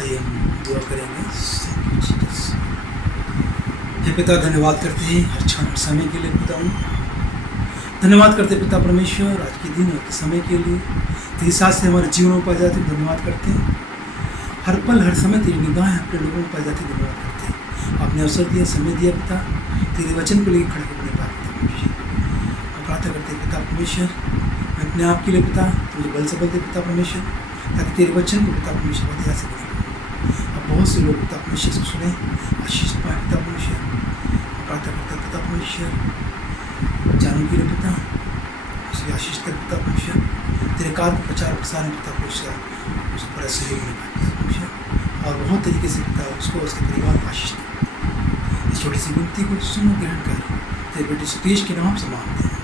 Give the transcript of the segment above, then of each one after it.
आइए हम दुआ करेंगे। हे पिता, धन्यवाद करते हैं हर क्षण हर समय के लिए पिता। धन्यवाद करते पिता परमेश्वर आज के दिन और के समय के लिए, तेरी साथ से हमारे जीवन में पाई जाती। धन्यवाद करते हैं हर पल हर समय तेरी निगाहें अपने लोगों में पाई जाती। धन्यवाद करते हैं आपने अवसर दिया, समय दिया पिता, तेरे वचन को लेकर खड़े होने पाए पिता परमेश्वर। हम प्रार्थना करते पिता परमेश्वर, मैं अपने आप के लिए पिता तुझे बल सबल दे पिता परमेश्वर, ताकि तेरे वचन को पिता परमेश्वर बढ़िया से बने। अब बहुत से लोग पिता परमेश्वर को सुने, आशीष पाए पिता परमेश्वर। हम प्रार्थना करते पिता परमेश्वर, जानू के लिए पिता उसे आशीष कर पिता परमेश्वर, तेरे कार्य को प्रचार प्रसार में पिता परमेश्वर उसको बड़ा सहयोग मिल पाए पिता परमेश्वर, और बहुत तरीके से पिता उसको उसके परिवार को आशीष दे। इस छोटी सी विनती को सुनो, ग्रहण कर, तेरे बेटे सुकेश के नाम से मांगते हैं।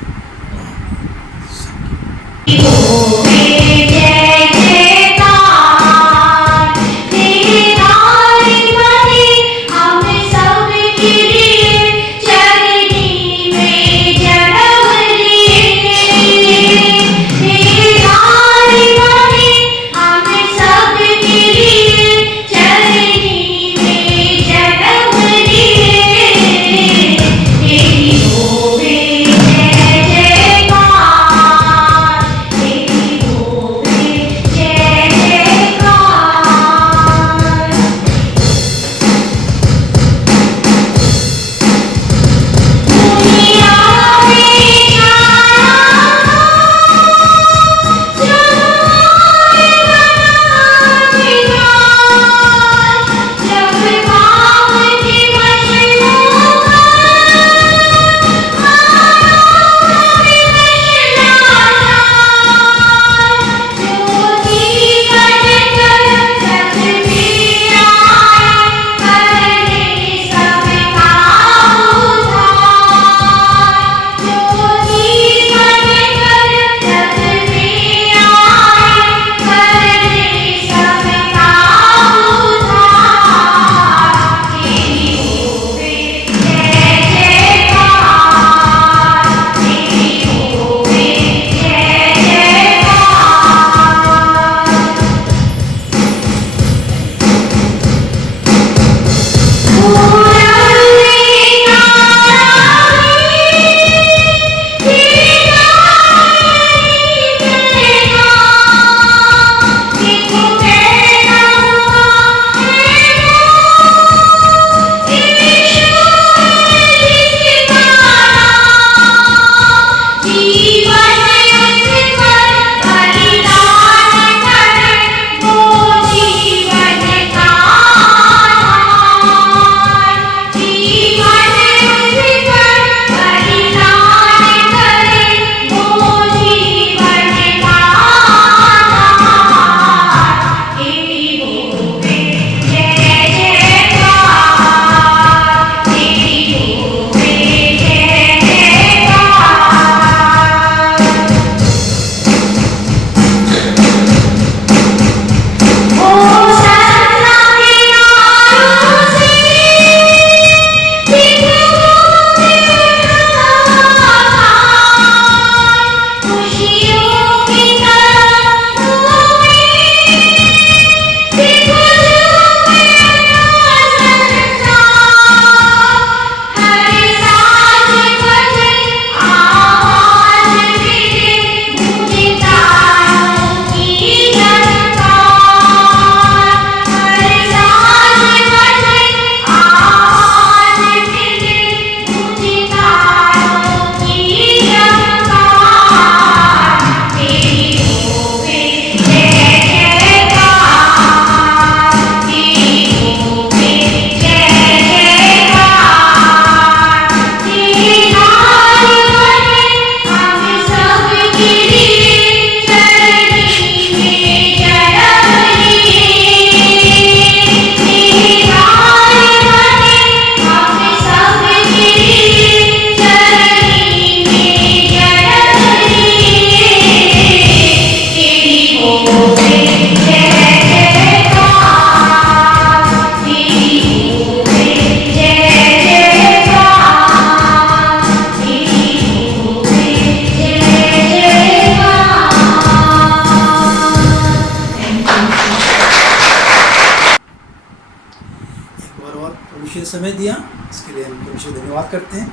समय दिया, इसके लिए हम परमेश्वर धन्यवाद करते हैं।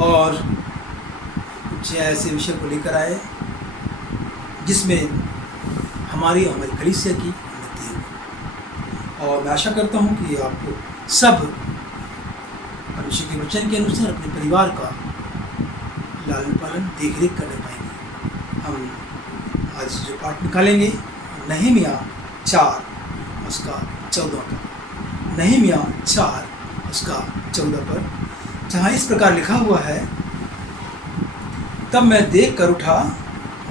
और कुछ ऐसे विषय को लेकर आए जिसमें हमारी कलीसिया की उन्नति हो। और मैं आशा करता हूँ कि आप सब परमेश्वर के वचन के अनुसार अपने परिवार का लालन पालन देख रेख करने पाएंगे। हम आज जो पाठ निकालेंगे नहम्याह 4 उसका 14 पर, नहम्याह 4 उसका 14 पर, जहाँ इस प्रकार लिखा हुआ है, तब मैं देख कर उठा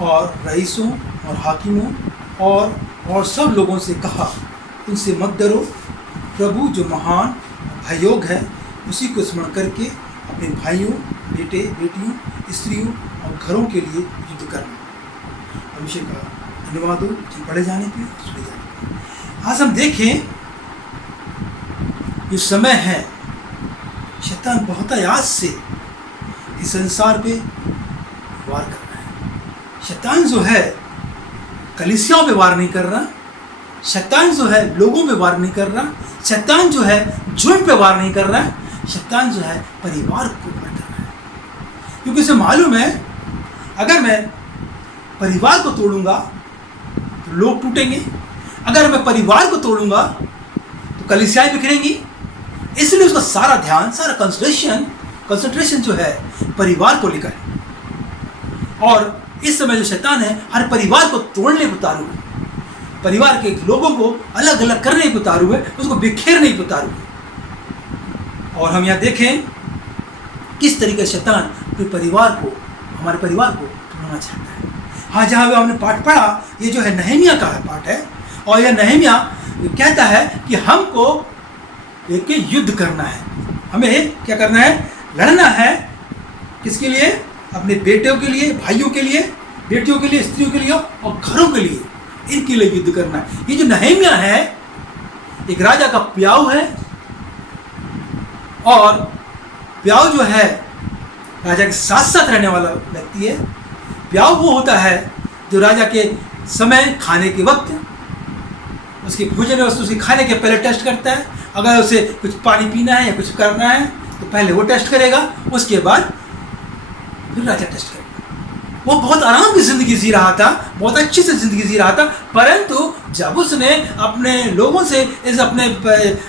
और रईसों और हाकिमों और सब लोगों से कहा, उनसे मत डरो, प्रभु जो महान भययोग है उसी को स्मरण करके अपने भाइयों, बेटे बेटियों, स्त्रियों और घरों के लिए युद्ध करना। परमेश्वर का धन्यवाद हो कि पढ़े जाने पे, सुने जाने पे। आज हम देखें जो समय है, शैतान बहुत आयास से इस संसार पे वार कर रहा है। शैतान जो है कलीसियाओं पे वार नहीं कर रहा, शैतान जो है लोगों पे वार नहीं कर रहा, शैतान जो है जुर्म पे वार नहीं कर रहा है, शैतान जो है परिवार को वार कर रहा है। क्योंकि उसे मालूम है अगर मैं परिवार को तोड़ूंगा तो लोग टूटेंगे, अगर मैं परिवार को तोड़ूंगा तो कलीसियाएं बिखरेंगी। इसलिए उसका सारा ध्यान, सारा कंसंट्रेशन जो है परिवार को लेकर है। और इस समय जो शैतान है हर परिवार को तोड़ने को उतारू है, परिवार के लोगों को अलग अलग करने को उतारू है, उसको बिखेरने को उतारू है। और हम यहाँ देखें किस तरीके से शैतान अपने परिवार को, हमारे परिवार को तोड़ना चाहता है। हाँ, जहाँ हमने पाठ पढ़ा, ये जो है नहम्याह का पाठ है, और यह नहम्याह कहता है कि हमको एक युद्ध करना है, हमें क्या करना है, लड़ना है। किसके लिए? अपने बेटों के लिए, भाइयों के लिए, बेटियों के लिए, स्त्रियों के लिए और घरों के लिए, इनके लिए युद्ध करना है। ये जो नहम्याह है एक राजा का प्याऊ है, और प्याऊ जो है राजा के साथ साथ रहने वाला व्यक्ति है। प्याऊ वो होता है जो राजा के समय, खाने के वक्त, उसकी भोजन वस्तु उसके खाने के पहले टेस्ट करता है। अगर उसे कुछ पानी पीना है या कुछ करना है तो पहले वो टेस्ट करेगा, उसके बाद फिर राजा टेस्ट करेगा। वो बहुत आराम की ज़िंदगी जी रहा था, बहुत अच्छी से ज़िंदगी जी रहा था, परंतु जब उसने अपने लोगों से इस अपने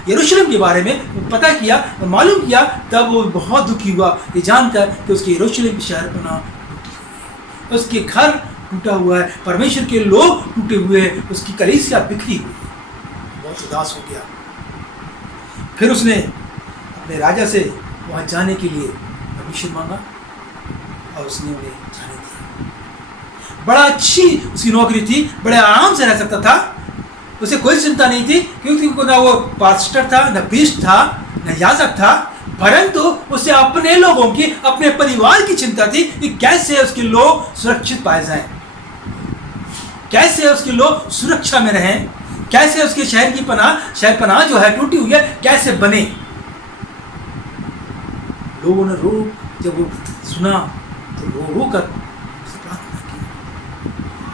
यरूशलेम के बारे में पता किया, मालूम किया, तब वो बहुत दुखी हुआ ये जानकर कि उसके यरूशलेम शहर पर ना उसके घर टूटा हुआ है, परमेश्वर के लोग टूटे हुए हैं, उसकी कलीसिया बिखरी हुई है। बहुत उदास हो गया। फिर उसने अपने राजा से वहाँ जाने के लिए परमिशन मांगा और उसने उन्हें जाने दिया। बड़ा अच्छी उसकी नौकरी थी, बड़े आराम से रह सकता था, उसे कोई चिंता नहीं थी, क्योंकि ना वो पास्टर था, न प्रीस्ट था, न याजक था, परंतु उसे अपने लोगों की, अपने परिवार की चिंता थी कि कैसे उसके लोग सुरक्षित पाए जाएं, कैसे उसके लोग सुरक्षा में रहें, कैसे उसके शहर की शहर पनाह जो है टूटी हुई है कैसे बने। लोगों ने जब वो सुना तो रो कर प्रार्थना की।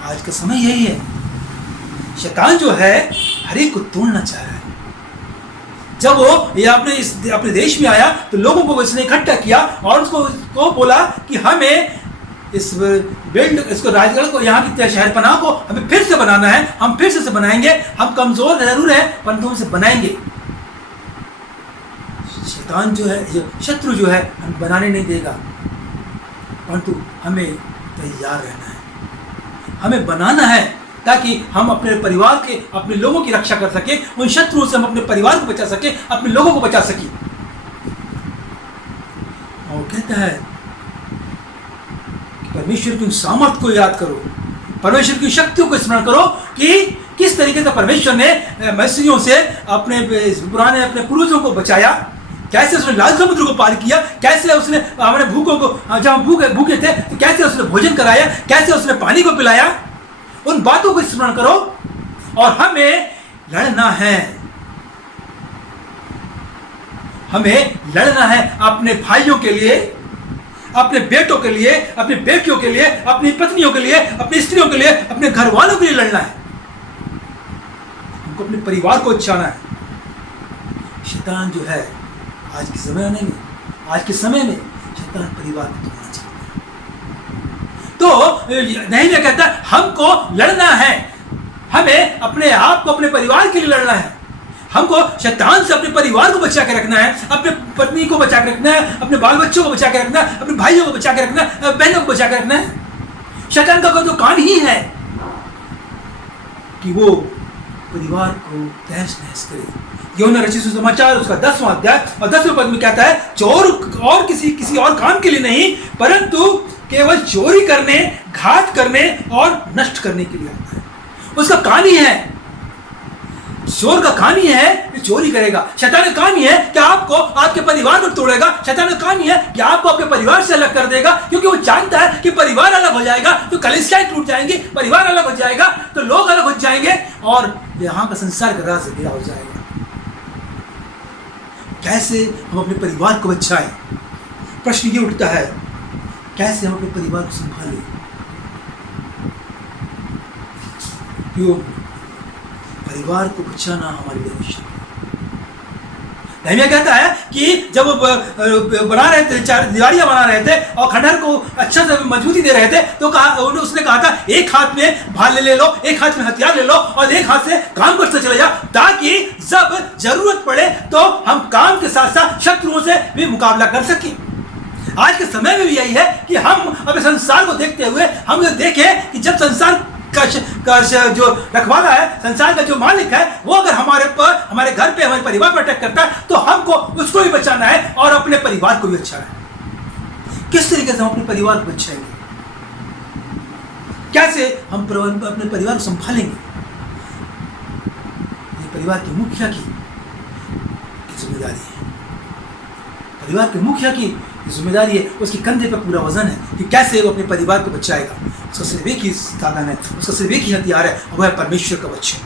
आज का समय यही है, शैतान जो है हर एक को तोड़ना चाह रहा है। जब वो ये अपने देश में आया तो लोगों को इसने इकट्ठा किया और उसको बोला कि हमें इसको राजगढ़ को, यहाँ की शहर पनाह को हमें फिर से बनाना है, हम फिर से बनाएंगे, हम कमजोर जरूर है परंतु हम इसे बनाएंगे। शैतान जो है, शत्रु जो है, हम बनाने नहीं देगा, परंतु हमें तैयार रहना है, हमें बनाना है ताकि हम अपने परिवार के, अपने लोगों की रक्षा कर सके, उन शत्रुओं से हम अपने परिवार को बचा सके, अपने लोगों को बचा सके। और कहता है कि परमेश्वर की सामर्थ को याद करो, परमेश्वर की शक्तियों को स्मरण करो कि किस तरीके से परमेश्वर ने मिस्रियों से अपने पूर्वजों को बचाया, कैसे उसने लाल समुद्र को पार किया, कैसे उसने हमारे भूखों को, जब भूखे थे तो कैसे उसने भोजन कराया, कैसे उसने पानी को पिलाया। उन बातों को स्मरण करो और हमें लड़ना है, हमें लड़ना है अपने भाइयों के लिए, अपने बेटों के लिए, अपनी बेटियों के लिए, अपनी पत्नियों के लिए, अपनी स्त्रियों के लिए, अपने घर वालों के लिए लड़ना है। हमको अपने परिवार को बचाना है। शैतान जो है आज के ज़माने में, आज के समय में शैतान परिवार को तोड़ना चाहता है। तो नहम्याह कहता है हमको लड़ना है, हमें अपने आप को अपने परिवार के लिए लड़ना है, हमको शैतान से अपने परिवार को बचा के रखना है, अपने पत्नी को बचा के रखना है, अपने बाल बच्चों को बचा के रखना है, अपने भाइयों को बचा के रखना है, बहनों को बचा के रखना है। शैतान का तो काम ही है कि वो परिवार को तहस नहस करे। यूहन्ना रचित सुसमाचार उसका 10वां अध्याय और 10वें पद में कहता है चोर और किसी और काम के लिए नहीं, परंतु केवल चोरी करने, घात करने और नष्ट करने के लिए आता है। उसका काम ही है, चोर का काम ही है कि चोरी करेगा। शैतान का काम ही है कि आपको, आपके परिवार को तोड़ेगा। शैतान का काम ही है कि आपको आपके परिवार से अलग कर देगा, क्योंकि वो जानता है कि परिवार अलग हो जाएगा तो कलीसियाएं टूट जाएंगी, परिवार अलग हो जाएगा तो लोग अलग हो जाएंगे और यहाँ का संसार का राज गिरा हो जाएगा। कैसे हम अपने परिवार को बचाएं? प्रश्न ये उठता है, कैसे हम अपने परिवार को संभालें? क्यों? परिवार को बचाना हमारे लिए आवश्यक है। नहम्याह कहता है कि जब बना रहे थे, चार दीवारियां बना रहे थे और खंडहर को अच्छा से मजबूती दे रहे थे, तो उसने कहा था एक हाथ में भाले ले लो, एक हाथ में हथियार ले लो और एक हाथ से काम करते चले जाओ, ताकि जब जरूरत पड़े तो हम काम के साथ साथ शत्रुओं से भी मुकाबला कर सकें। आज के समय में भी यही है कि हम अपने संसार को देखते हुए हम ये देखें कि जब संसार का जो रखवाला है, संसार का जो मालिक है, वो अगर हमारे घर पे, हमारे परिवार पर अटैक करता है तो हमको उसको भी बचाना है और अपने परिवार को भी बचाना है। किस तरीके से हम अपने परिवार को बचाएंगे? कैसे हम अपने परिवार को संभालेंगे? ये परिवार के मुखिया की जिम्मेदारी है। परिवार के मुखिया की जिम्मेदारी है, उसके कंधे पर पूरा वजन है कि कैसे वो अपने परिवार को बचाएगा। उसका सिर्फ एक ही साधन है, उसका सिर्फ एक ही हथियार है, वह है परमेश्वर का वचन।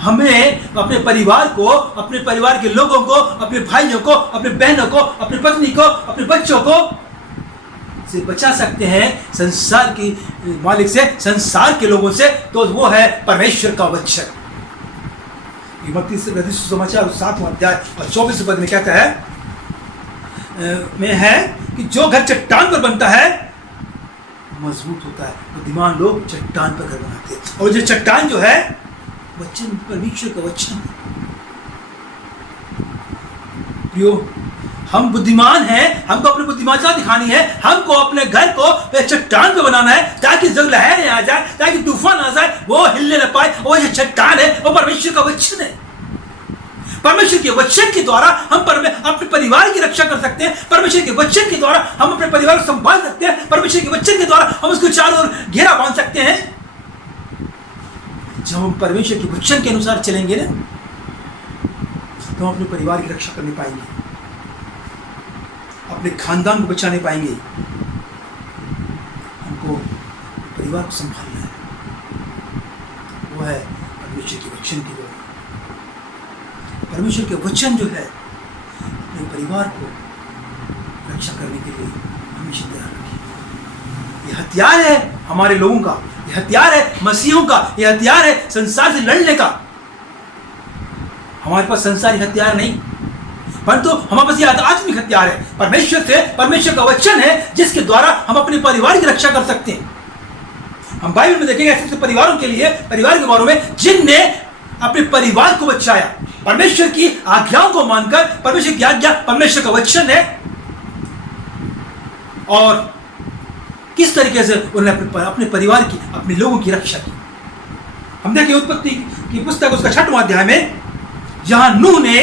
हमें अपने परिवार को, अपने परिवार के लोगों को, अपने भाइयों को, अपने बहनों को, अपनी पत्नी को, अपने बच्चों को से बचा सकते हैं संसार की मालिक से, संसार के लोगों से, तो वो है परमेश्वर का वचन। मत्ती सुसमाचार 7वां अध्याय और 24वें पद में कहता है में है कि जो घर चट्टान पर बनता है मजबूत होता है। बुद्धिमान लोग चट्टान पर घर बनाते हैं, और जो चट्टान जो है वचन, परमेश्वर का वचन है। प्रियो, हम बुद्धिमान हैं, हमको अपनी बुद्धिमानता दिखानी है, हमको अपने घर को चट्टान पे बनाना है, ताकि जब लहरें आ जाए, ताकि तूफान आ जाए, वो हिलने न पाए। वो जो चट्टान है वो परमेश्वर का वचन है। परमेश्वर के वचन के द्वारा हम अपने परिवार की रक्षा कर सकते हैं। परमेश्वर के वचन के द्वारा हम अपने परिवार को संभाल सकते हैं। परमेश्वर के वचन के द्वारा हम उसको चारों ओर घेरा बांध सकते हैं। जब हम परमेश्वर के वचन के अनुसार चलेंगे ना, तो हम अपने परिवार की रक्षा करने पाएंगे, अपने खानदान को बचाने पाएंगे। हमको परिवार को संभालना है, वो है परमेश्वर के वचन के द्वारा। परमेश्वर के वचन जो है अपने परिवार को रक्षा करने के लिए हमेशा तैयार रखिए। ये हथियार है हमारे लोगों का, ये हथियार है मसीहों का, ये हथियार है संसार से लड़ने का। हमारे पास संसारी हथियार नहीं, परंतु हमारे पास ये आत्मिक हथियार है। परमेश्वर का वचन है जिसके द्वारा हम अपने परिवार की रक्षा कर सकते हैं। हम बाइबल में देखेंगे ऐसे परिवारों के लिए, परिवार के बारे में जिनने अपने परिवार को बचाया, परमेश्वर की आज्ञाओं को मानकर। परमेश्वर की आज्ञा परमेश्वर का वचन है, और किस तरीके से उन्होंने अपने परिवार की, अपने लोगों की रक्षा की। हम देखें उत्पत्ति की पुस्तक उसका 6वां अध्याय में, जहां नूह ने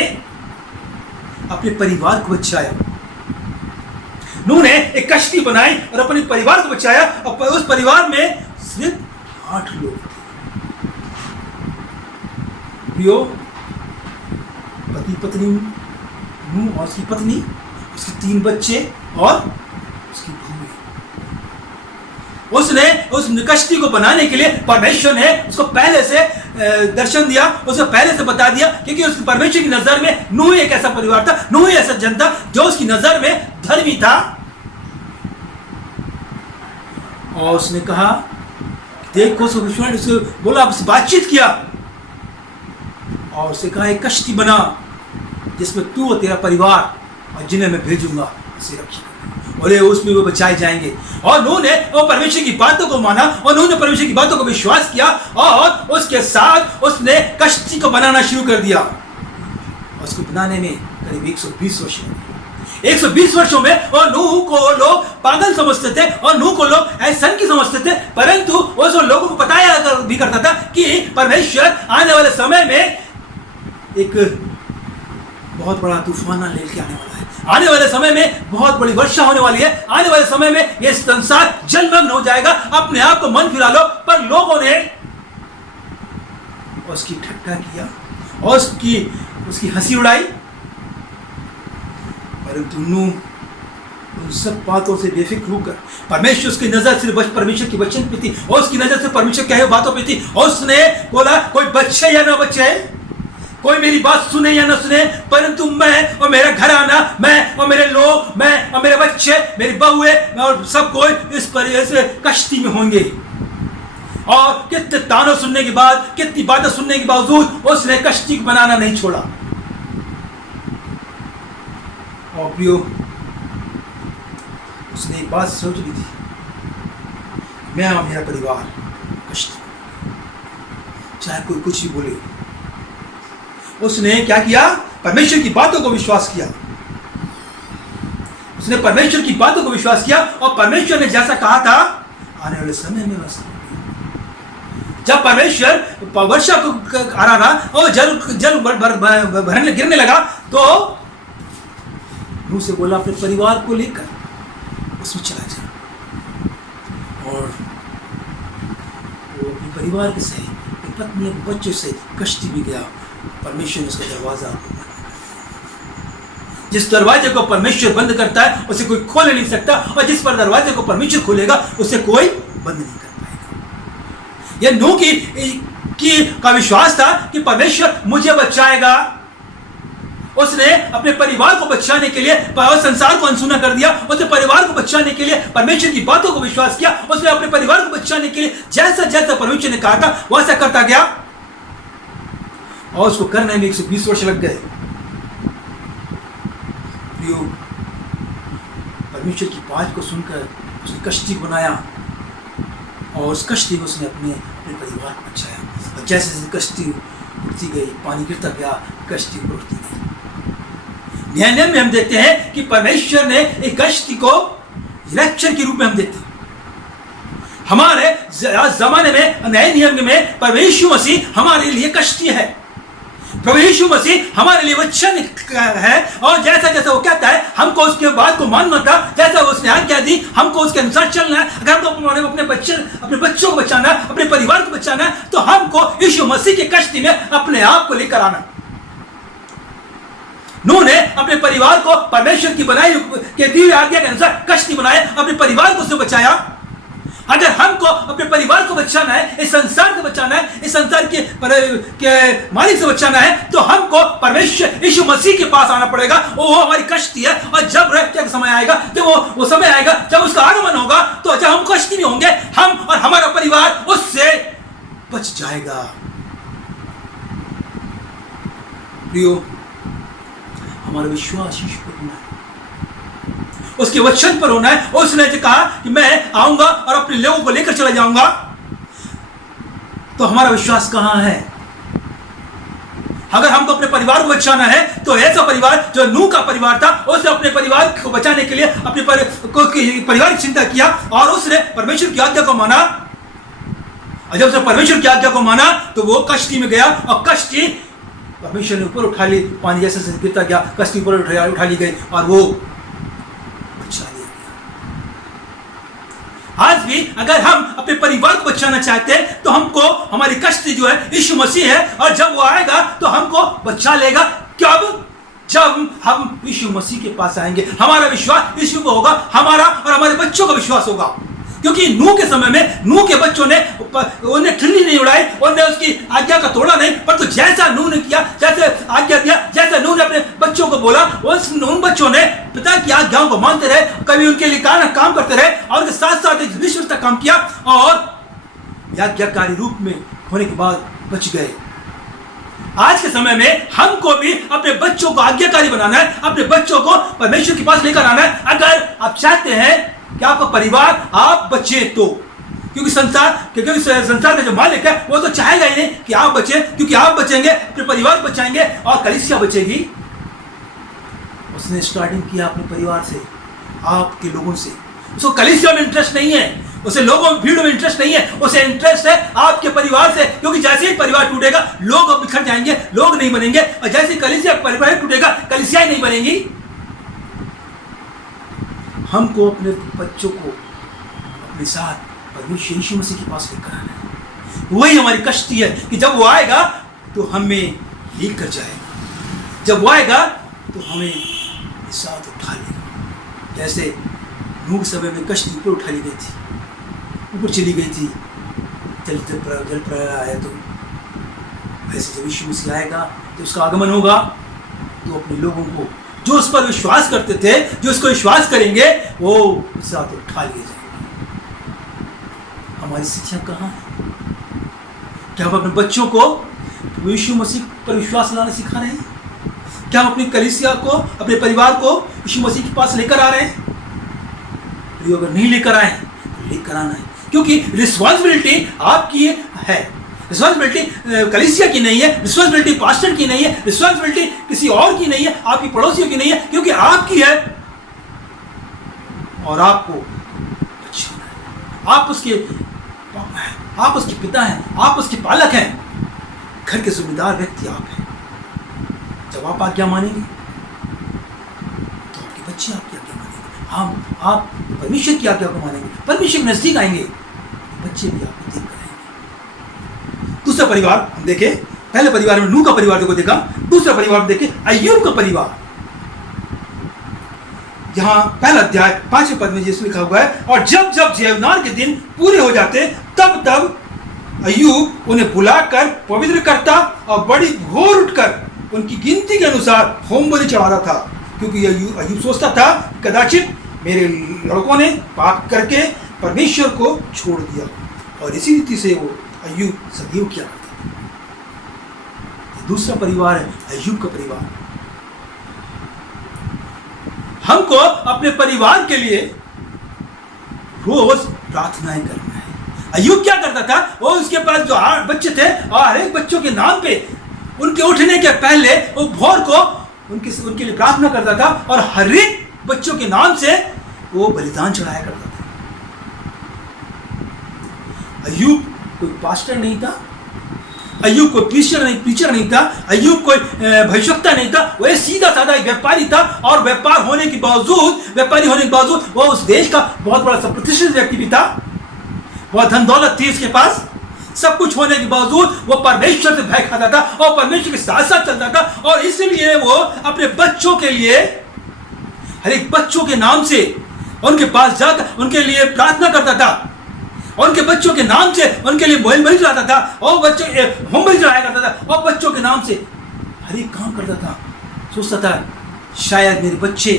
अपने परिवार को बचाया। नूह ने एक कश्ती बनाई और अपने परिवार को बचाया, और उस परिवार में सिर्फ 8 लोग थे। प्रियो, पति पत्नी नूह और उसकी पत्नी, उसके 3 बच्चे और उसकी भूमि। उसने उस कश्ती को बनाने के लिए परमेश्वर ने उसको पहले से दर्शन दिया, उसको पहले से बता दिया, क्योंकि उस परमेश्वर की नजर में नूह एक ऐसा परिवार था, नूह ऐसा जन था जो उसकी नजर में धर्मी था। और उसने कहा, देखो, उससे बोला, बातचीत किया और उसे कहा एक कश्ती बना जिसमें तू और तेरा परिवार और जिन्हें मैं भेजूंगा उसे रखिएगा, और उसमें वो बचाए जाएंगे। और नूह ने वो परमेश्वर की बातों को माना, और नूह ने परमेश्वर की बातों को विश्वास किया, और उसके साथ उसने कश्ती को बनाना शुरू कर दिया। उसको बनाने में करीब 120 वर्ष लगे। 120 वर्षों में और नूह को लोग पागल समझते थे और नूह को लोग ऐसा की समझते थे, परंतु वो जो लोगों को बताया भी करता था कि परमेश्वर आने वाले समय में एक बहुत बड़ा तूफान लेके आने वाला है, आने वाले समय में बहुत बड़ी वर्षा होने वाली है, आने वाले समय में यह संसार जलमग्न हो जाएगा, अपने आप को मन फिरा लो। पर लोगों ने उसकी ठट्ठा किया और उसकी हंसी उड़ाई, परंतु नूह उन सब बातों से बेफिक्र होकर, परमेश्वर उसकी नजर सिर्फ परमेश्वर के वचन पे थी और उसकी नजर सिर्फ परमेश्वर के बातों पे थी, और उसने बोला कोई बच्चे या ना बच्चे, कोई मेरी बात सुने या ना सुने, परंतु मैं और मेरा घराना, मैं और मेरे लोग, मैं और मेरे बच्चे, मेरी बहुएं और सब कोई इस कश्ती में होंगे। और कितने तानों सुनने के बाद, कितनी बातें सुनने के बावजूद उसने कश्ती बनाना नहीं छोड़ा। और प्रियो, उसने एक बात सोच ली थी, मैं और मेरा परिवार कश्ती, चाहे कोई कुछ भी बोले। उसने क्या किया? परमेश्वर की बातों को विश्वास किया। उसने परमेश्वर की बातों को विश्वास किया और परमेश्वर ने जैसा कहा था आने वाले समय में वैसा। जब परमेश्वर वर्षा को आ रहा था और जल भरने गिरने लगा, तो नूह से बोला अपने परिवार को लेकर उसमें चला जा, और वो अपने परिवार के सहित पत्नी और बच्चों से कश्ती में गया। परमेश्वर ने उसका दरवाजा, जिस दरवाजे को परमेश्वर बंद करता है उसे कोई खोल नहीं सकता, और जिस पर दरवाजे को परमेश्वर खोलेगा उसे कोई बंद नहीं कर पाएगा। यह नूह का विश्वास था कि परमेश्वर मुझे बचाएगा। उसने अपने परिवार को बचाने के लिए संसार को अनसुना कर दिया, उसने परिवार को बचाने के लिए परमेश्वर की बातों को विश्वास किया, उसने अपने परिवार को बचाने के लिए जैसा जैसा परमेश्वर ने कहा था वैसा करता गया, और उसको करने में 120 वर्ष लग गए। परमेश्वर की बात को सुनकर उसने कश्ती बनाया, और उस कश्ती में उसने अपने परिवार को बचाया। और जैसे जैसे कश्ती उठती गई, पानी गिरता गया, कश्ती उठती गई। नए नियम में हम देखते हैं कि परमेश्वर ने एक कश्ती को इलेक्शन के रूप में हम देखते हैं। हमारे जमाने में, नए नियम में परमेश्वर मसीह हमारे लिए कश्ती है, प्रभु यीशु मसीह हमारे लिए वचन है, और जैसा जैसा वो कहता है हमको उसके बात को मानना था, जैसा उसने आज्ञा दी हमको उसके अनुसार चलना है। अगर हमको अपने बच्चों को बचाना है, अपने परिवार को बचाना है, तो हमको यीशु मसीह की कश्ती में अपने आप को लेकर आना। नूह ने अपने परिवार को परमेश्वर की बनाई के दी हुई आज्ञा के अनुसार कश्ती बनाया, अपने परिवार को उससे बचाया। अगर हमको अपने परिवार को बचाना है, इस संसार से बचाना है, इस संसार के मालिक से बचाना है, तो हमको परमेश्वर यीशु मसीह के पास आना पड़ेगा। वो हमारी कश्ती है, और जब रैप्चर का समय आएगा, जब वो समय आएगा, जब उसका आगमन होगा, तो जब हम कश्ती में होंगे, हम और हमारा परिवार उससे बच जाएगा। प्रियो, हमारा विश्वास यीशु पर होना है, उसके वचन पर होना है। उसने जो कहा कि मैं आऊंगा और अपने लोगों को लेकर चला जाऊंगा, तो हमारा विश्वास कहां है? अगर हमको अपने परिवार को बचाना है, तो ऐसा परिवार जो नूह का परिवार था, उसने अपने परिवार को बचाने के लिए अपने परिवार की चिंता किया, और उसने परमेश्वर की आज्ञा को माना। और जब उसने परमेश्वर की आज्ञा को माना, तो वो कश्ती में गया, और कश्ती परमेश्वर ने ऊपर उठा ली, पानी जैसे गिरता गया, कश्ती ऊपर उठा ली गई, और वो बचा लिया गया। आज भी अगर हम अपने परिवार को बचाना चाहते हैं, तो हमको हमारी कश्ती जो है यीशु मसीह है, और जब वो आएगा तो हमको बचा लेगा। कब? जब हम यीशु मसीह के पास आएंगे। हमारा विश्वास यीशु को होगा, हमारा और हमारे बच्चों का विश्वास होगा। क्योंकि नूह के समय में नूह के बच्चों ने उन्हें ठिल्ली नहीं उड़ाई, उन्हें उसकी आज्ञा का तोड़ा नहीं, पर तो जैसा नूह ने किया, जैसे आज्ञा दिया, जैसे नूह ने अपने बच्चों को बोला, उन बच्चों ने पिता की आज्ञाओं को मानते रहे, कभी उनके लिए काम करते रहे, और उनके साथ साथ एक विश्वास तक काम किया, और आज्ञाकारी रूप में होने के बाद बच गए। आज के समय में हमको भी अपने बच्चों को आज्ञाकारी बनाना है, अपने बच्चों को परमेश्वर के पास लेकर आना है। अगर आप चाहते हैं कि आपका परिवार आप बचे तो, क्योंकि संसार का जो मालिक है वो तो चाहेगा ही नहीं कि आप बचे, क्योंकि आप बचेंगे अपने परिवार बचाएंगे और कलीसिया बचेगी। उसने स्टार्टिंग किया अपने परिवार से, आपके लोगों से। उसको कलीसिया में इंटरेस्ट नहीं है, उसे लोगों में भीड़ में इंटरेस्ट नहीं है, उसे इंटरेस्ट है आपके परिवार से। क्योंकि जैसे ही परिवार टूटेगा लोग बिखर जाएंगे, लोग नहीं बनेंगे, और जैसे ही कलीसिया परिवार टूटेगा कलीसिया नहीं बनेगी। हमको अपने बच्चों को अपने साथ परमेश्वर यीशु मसीह के पास लेकर आना है। वही हमारी कश्ती है कि जब वो आएगा तो हमें लेकर जाएगा, जब वो आएगा तो हमें साथ उठा लेगा। जैसे नूह समय में कश्ती ऊपर उठा ली गई थी, ऊपर चली गई थी, जल प्रलय आया, तो वैसे जब यीशु मसीह आएगा तो उसका आगमन होगा तो अपने लोगों को जो उस पर विश्वास करते थे, जो उसको विश्वास करेंगे, वो साथ उठा लिए जाएंगे। हमारी शिक्षा कहाँ है? क्या हम अपने बच्चों को यीशु मसीह पर विश्वास लाना सिखा रहे हैं? क्या हम अपनी कलीसिया को, अपने परिवार को यीशु मसीह के पास लेकर आ रहे हैं? अगर नहीं लेकर आए तो लेकर आना है, क्योंकि रिस्पॉन्सिबिलिटी आपकी है। रिस्पॉन्सिबिलिटी कलीसिया की नहीं है, रिस्पॉन्सिबिलिटी पास्टर की नहीं है, रिस्पॉन्सिबिलिटी किसी और की नहीं है, आपकी पड़ोसियों की नहीं है, क्योंकि आपकी है। और आपको बचाना है। आप उसके पिता हैं, आप उसके पालक हैं। घर के जिम्मेदार व्यक्ति आप हैं। जब आप आज्ञा मानेंगे तो आपके बच्चे आपकी आज्ञा मानेंगे। आप परमेश्वर की आज्ञा को मानेंगे, परमेश्वर के नजदीक आएंगे, बच्चे भी आपको देख कर आएंगे। दूसरा परिवार हम देखें, पहले परिवार में नूह का परिवार को देखा, दूसरा परिवार में देखें अय्यूब का परिवार। यहाँ पहला अध्याय 5वें पद में जैसे लिखा हुआ है, और जब जब जेवनान के दिन पूरे हो जाते तब तब अय्यूब उन्हें बुलाकर पवित्र करता और बड़ी भोर उठकर उनकी गिनती के अनुसार होम बलि चढ़ाता था, क्योंकि अय्यूब सोचता था कदाचित मेरे लड़कों ने पाप करके परमेश्वर को छोड़ दिया, और इसी रीति से वो अय्यूब सदैव किया करता था। दूसरा परिवार है अय्यूब का परिवार। हमको अपने परिवार के लिए रोज प्रार्थनाएं करना है। अय्यूब क्या करता था, वो उसके पास जो 8 बच्चे थे और हर एक बच्चों के नाम पे उनके उठने के पहले वो भोर को उनके लिए प्रार्थना करता था, और हर एक बच्चों के नाम से वो बलिदान चढ़ाया करता था। अय्यूब कोई पास्टर नहीं था, अय्यूब कोई प्रीचर नहीं था, अय्यूब कोई भविष्यवक्ता नहीं था, वो सीधा साधा एक व्यापारी था। और व्यापारी होने के बावजूद वो उस देश का बहुत बड़ा प्रतिष्ठित व्यक्ति भी था, बहुत धन दौलत थी उसके पास। सब कुछ होने के बावजूद वो परमेश्वर से भय खाता था और परमेश्वर के साथ साथ चलता था, और इसलिए वो अपने बच्चों के लिए, हर एक बच्चों के नाम से उनके पास जाकर उनके लिए प्रार्थना करता था, और उनके बच्चों के नाम से उनके लिए होम बलि चढ़ाता था, और बच्चों होम बलि चढ़ाया करता था, और बच्चों के नाम से हर एक काम करता था। सोचता था शायद मेरे बच्चे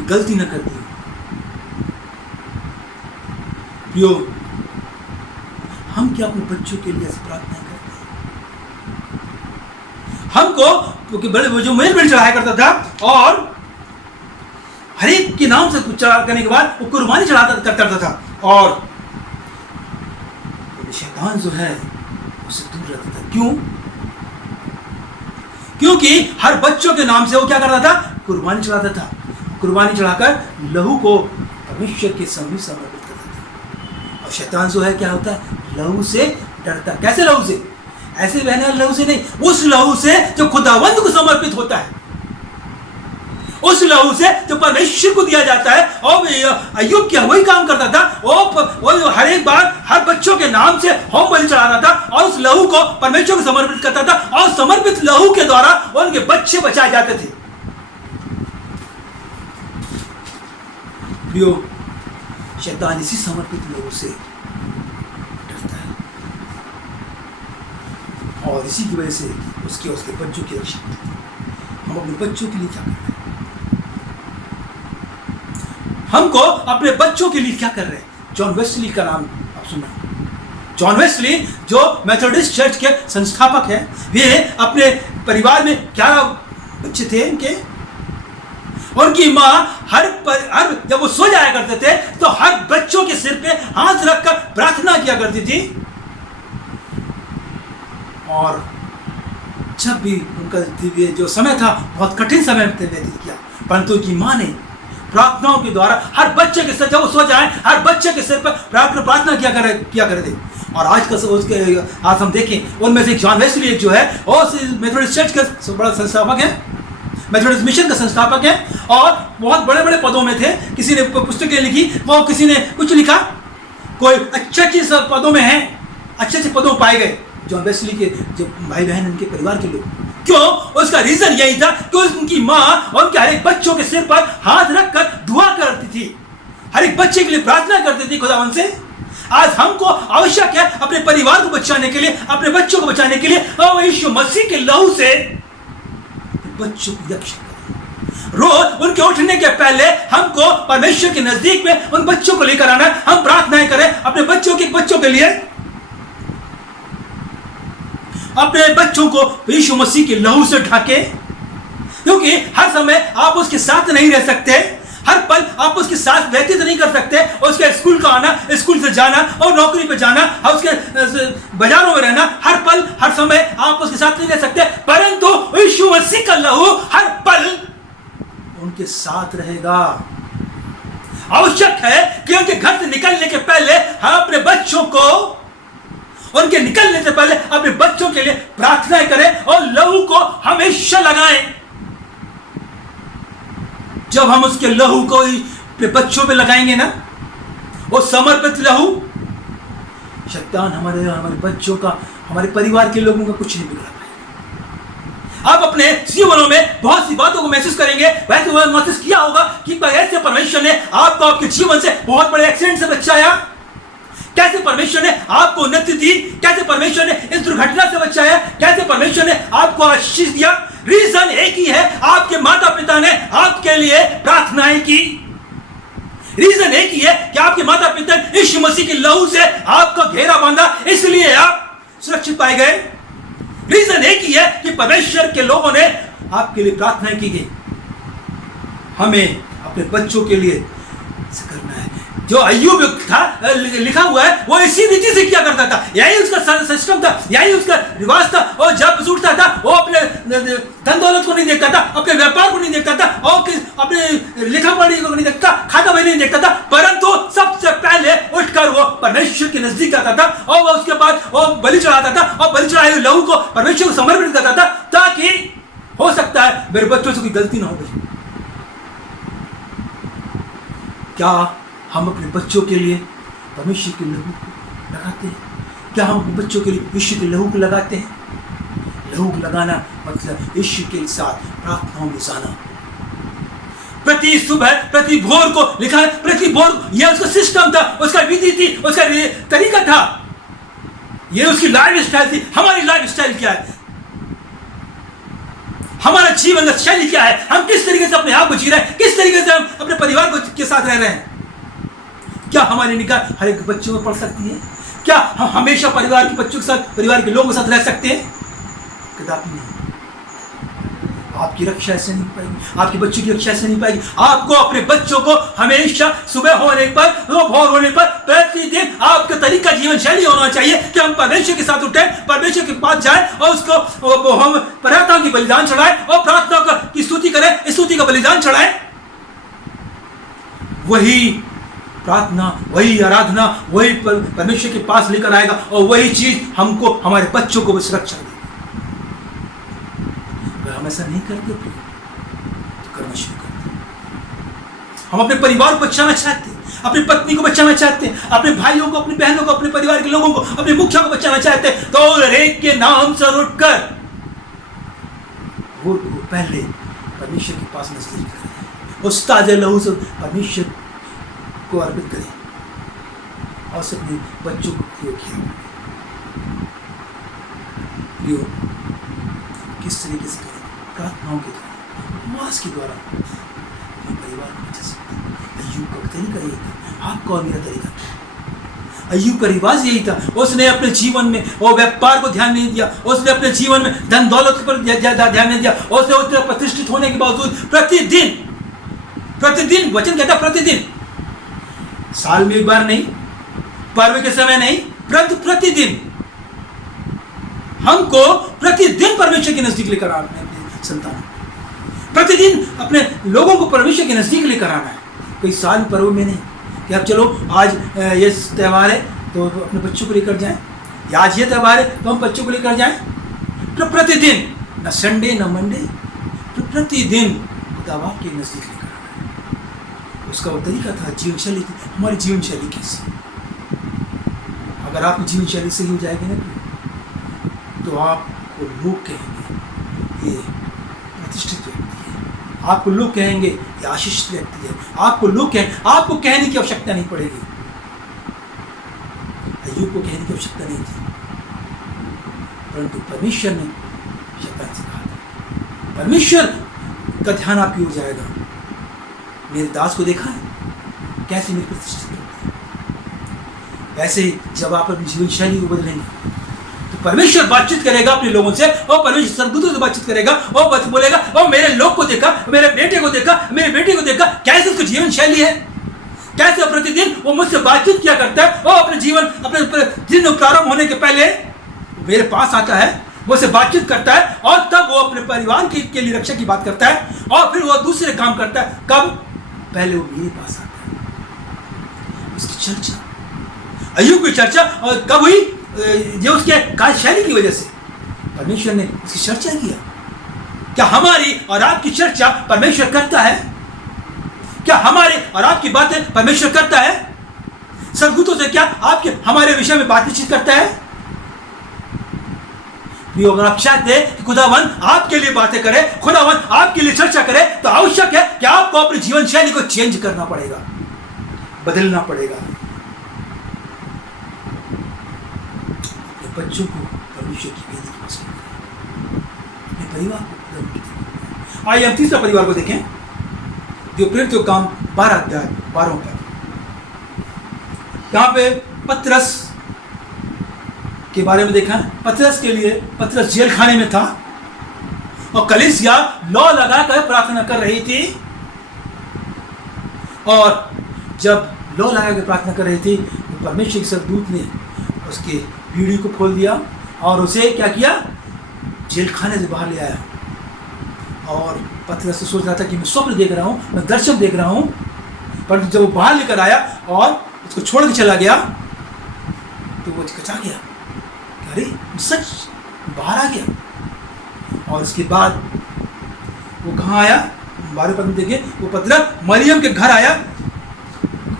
गलती न कर दी। प्रियो, हम क्या अपने बच्चों के लिए ऐसी प्रार्थना करते हैं? हमको, क्योंकि बड़े जो मेल बलि चढ़ाया करता था, और हर एक के नाम से चढ़ा करने के बाद वो कुर्बानी चढ़ाता करता था, और शैतान जो है उससे दूर रहता था। क्यों? क्योंकि हर बच्चों के नाम से वो क्या करता था? कुर्बानी चढ़ाता था। कुर्बानी चढ़ाकर लहू को परमेश्वर के सामने समर्पित करता था। और शैतान जो है क्या होता है? लहू से डरता। कैसे लहू से? ऐसे बहने वाले लहू से नहीं, उस लहू से जो खुदावंद को समर्पित होता है, उस लहू से जो परमेश्वर को दिया जाता है। और अय्यूब क्या वही काम करता था, वो हर एक बार हर बच्चों के नाम से होम बलि चढ़ाता था, और उस लहू को परमेश्वर को समर्पित करता था, और समर्पित लहू के द्वारा उनके बच्चे बचाए जाते थे। प्रियो, शैतान इसी समर्पित लहू से डरता है, और इसी की वजह से उसके बच्चों की रक्षा करता है। हम अपने बच्चों के लिए क्या कर रहे हैं? हमको अपने बच्चों के लिए क्या कर रहे हैं? जॉन वेस्ली का नाम आप सुना। जॉन वेस्ली जो मेथोडिस्ट चर्च के संस्थापक हैं, वे अपने परिवार में 11 बच्चे थे इनके। उनकी माँ हर जब वो सो जाया करते थे तो हर बच्चों के सिर पे हाथ रखकर प्रार्थना किया करती थी। और जब भी उनका जो समय था बहुत कठिन समय व्यतीत किया, परंतु उनकी माँ ने प्रार्थनाओं के द्वारा हर बच्चे के सिर, जब वो सो जाए, हर बच्चे के सिर पर प्रार्थना किया करे थे। और आज का उसके आज हम देखें, उनमें से जॉन वेस्ली जो है और मेथोडिस्ट चर्च का बड़ा संस्थापक है, मेथोडिस्ट मिशन का संस्थापक है, और बहुत बड़े बड़े पदों में थे। किसी ने पुस्तकें लिखी, वो किसी ने कुछ लिखा, कोई अच्छे पदों में है, अच्छे पदों में पाए गए जॉन वेस्ली के जो भाई बहन, उनके परिवार के लोग। क्यों? उसका रीजन यही था कि उनकी माँ उनके हर एक बच्चों के सिर पर हाथ रखकर दुआ करती थी, हर एक बच्चे के लिए प्रार्थना करती थी खुदावंद से। आज हमको आवश्यक है अपने परिवार को बचाने के लिए, अपने बच्चों को बचाने के लिए यीशु मसीह के लहू से बच्चों की रक्षा करें। रोज उनके उठने के पहले हमको परमेश्वर के नजदीक में उन बच्चों को लेकर आना है। हम प्रार्थनाएं करें अपने बच्चों के लिए, अपने बच्चों को यीशु मसीह के लहू से ढाके, क्योंकि हर समय आप उसके साथ नहीं रह सकते, हर पल आप उसके साथ व्यतीत नहीं कर सकते। उसके स्कूल का आना, स्कूल से जाना और नौकरी पे जाना, और उसके बाजारों में रहना, हर पल हर समय आप उसके साथ नहीं रह सकते, परंतु यीशु मसीह का लहू हर पल उनके साथ रहेगा। आवश्यक है कि उनके घर से निकलने के पहले हम अपने बच्चों को, उनके निकलने से पहले अपने बच्चों के लिए प्रार्थना करें और लहू को हमेशा लगाएं। जब हम उसके लहू को अपने बच्चों पे लगाएंगे ना, वो समर्पित लहू, शैतान हमारे बच्चों का, हमारे परिवार के लोगों का कुछ नहीं बिगड़ा पाएगा। आप अपने जीवनों में बहुत सी बातों को महसूस करेंगे, वैसे महसूस किया होगा कि कैसे परमेश्वर ने आपको आपके जीवन से बहुत बड़े एक्सीडेंट से बचाया, कैसे परमेश्वर ने आपको उन्नति दी, कैसे परमेश्वर ने इस दुर्घटना से बचाया, कैसे परमेश्वर ने आपको आशीष दिया। रीजन एक ही है, आपके माता पिता ने आपके लिए प्रार्थनाएं की। रीजन एक ही है कि आपके माता पिता ने यीशु मसीह के लहू से आपका घेरा बांधा, इसलिए आप सुरक्षित पाए गए। रीजन एक ही है कि परमेश्वर के लोगों ने आपके लिए प्रार्थनाएं की गई। हमें अपने बच्चों के लिए करना है। जो अय्यूब था लिखा हुआ है, वो इसी रीति से किया करता था, यही उसका सिस्टम था, यही उसका रिवाज था। और जब उठता था वो अपने धन दौलत को नहीं देखता था, अपने व्यापार को नहीं देखता था, और अपने लिखा पढ़ी को नहीं देखता, खाता बही नहीं देखता था, परंतु सबसे पहले उठकर वो परमेश्वर के नजदीक आता था, और वो उसके बाद वो बलि चढ़ाता था, और बलि चढ़ाए हुए लहू को परमेश्वर को समर्पित करता था, ताकि हो सकता है मेरे बच्चों से कोई गलती ना हो गई। क्या हम अपने बच्चों के लिए परमेश्वर के लहू को लगाते हैं? क्या हम अपने बच्चों के लिए यीशु के लहू को लगाते हैं? लहू को लगाना मतलब यीशु के साथ प्रार्थनाओं में जाना। प्रति सुबह, प्रति भोर को लिखा है, प्रति भोर, यह उसका सिस्टम था, उसका विधि थी, उसका तरीका था, यह उसकी लाइफ स्टाइल थी। हमारी लाइफ स्टाइल क्या है? हमारा जीवन का शैली क्या है? हम किस तरीके से अपने आप को जी रहे हैं, किस तरीके से हम अपने परिवार के साथ रह रहे हैं? क्या हमारी निगाह हर एक बच्चों में पड़ सकती है? क्या हम हमेशा परिवार के बच्चों के साथ, परिवार के लोगों के साथ रह सकते हैं? कदापि नहीं। आपकी रक्षा ऐसे नहीं पाएगी, आपके बच्चों की रक्षा ऐसे नहीं पाएगी। आपको अपने बच्चों को हमेशा सुबह होने पर, भोर होने पर, प्रतिदिन आपका तरीका जीवन शैली होना चाहिए कि हम परमेश्वर के साथ उठे, परमेश्वर के पास जाए और उसको हम प्रार्थना की बलिदान चढ़ाए और प्रार्थना की स्तुति करें, स्तुति का बलिदान चढ़ाए। वही प्रार्थना, वही आराधना, वही परमेश्वर के पास लेकर आएगा, और वही चीज हमको, हमारे बच्चों को भी सुरक्षा देगी। अगर हम ऐसा नहीं करते तो करना शुरू करते। हम अपने परिवार को बचाना चाहते हैं, अपनी पत्नी को बचाना चाहते हैं, अपने भाइयों को, अपनी बहनों को, अपने परिवार के लोगों को, अपने मुखिया को बचाना चाहते हैं, तो एक के नाम से उठकर वो पहले परमेश्वर के पास नजदीक करें, उस ताजे लहू से परमेश्वर को अर्पित करें और अपने बच्चों को किस तरीके से करें? प्रार्थनाओं के द्वारा, उपवास के द्वारा अपने परिवार को बचा सकते हैं। अय्यूब का तरीका ये था, आपका और मेरा तरीका था। अय्यूब का रिवाज यही था। उसने अपने जीवन में वो व्यापार को ध्यान नहीं दिया, उसने अपने जीवन में धन दौलत पर ध्यान नहीं दिया। उसने उतना प्रतिष्ठित होने के बावजूद प्रतिदिन वचन कहता प्रतिदिन, साल में एक बार नहीं, पर्व के समय नहीं, परंतु प्रतिदिन हमको प्रतिदिन परमेश्वर के नजदीक लेकर आना है। अपने संतान प्रतिदिन अपने लोगों को परमेश्वर के नजदीक लेकर आना है। कोई साल पर्व में नहीं कि अब चलो आज ये त्यौहार है तो अपने बच्चों को लेकर जाएं, या आज ये त्यौहार है तो हम बच्चों को लेकर जाएं। तो प्रतिदिन, न संडे न मंडे, तो प्रतिदिन खुदा के नजदीक लेकर आना है। उसका वो तरीका था, जीवन शैली थी। हमारी जीवन शैली कैसी? अगर आपकी जीवन शैली सही हो जाएगी ना तो आपको लोग कहेंगे ये प्रतिष्ठित व्यक्ति है, आपको लोग कहेंगे ये आशीषित व्यक्ति है, आपको लोग आपको कहने की आवश्यकता नहीं पड़ेगी। अय्यूब को कहने की आवश्यकता नहीं थी, परंतु परमेश्वर ने शैतान से कहा था। परमेश्वर का ध्यान आपकी हो जाएगा, मेरे दास को देखा है कैसे मेरी प्रतिष्ठित करते हैं। वैसे ही जब आप अपनी जीवन शैली को बदलेंगे तो परमेश्वर बातचीत करेगा अपने लोगों से, और परमेश्वर स्वर्गदूतों से बातचीत करेगा, और बोलेगा और मेरे लोग को देखा, मेरे बेटे को देखा, मेरे बेटे को देखा, कैसे उसकी जीवन शैली है, कैसे प्रतिदिन वो मुझसे बातचीत किया करता है। वो अपने जीवन, अपने दिन प्रारंभ होने के पहले मेरे पास आता है, मुझसे बातचीत करता है, और तब वो अपने परिवार के लिए रक्षा की बात करता है, और फिर वो दूसरे काम करता है। कब? पहले वो मेरे पास आता है। उसकी चर्चा, अय्यूब की चर्चा और कब हुई? जो उसके कार्यशैली की वजह से परमेश्वर ने उसकी चर्चा किया। क्या हमारी और आपकी चर्चा परमेश्वर करता है? क्या हमारे और आपकी बातें परमेश्वर करता है? स्वर्गदूतों से क्या आपके हमारे विषय में बातचीत करता है? अगर आप चाहते हैं कि खुदावन आपके लिए बातें करे, खुदावन आपके लिए चर्चा करे, तो आवश्यक है कि आपको अपनी जीवन शैली को चेंज करना पड़ेगा, बदलना पड़ेगा। बच्चों को परमेश्वर की वेदी की पसंद करें, अपने परिवार को। आइए हम तीसरा परिवार को देखें, जो प्रेरितों का काम 12 अध्याय 12 पर। यहाँ पे पतरस के बारे में देखा। पतरस के लिए, पतरस जेल खाने में था और कलीसिया लौ लगाकर प्रार्थना कर रही थी, और जब लौ लगा कर प्रार्थना कर रही थी तो परमेश्वर के स्वर्गदूत ने उसके पीढ़ी को खोल दिया और उसे क्या किया? जेल खाने से बाहर ले आया। और पतरस सोच रहा था कि मैं स्वप्न देख रहा हूँ, मैं दर्शन देख रहा हूँ, पर जब वो बाहर लेकर आया और उसको छोड़ के चला गया तो वो कचा गया, अरे सच बाहर आ गया। और उसके बाद वो कहाँ आया? 12 पद में देखिए, वो पतरस मरियम के घर आया।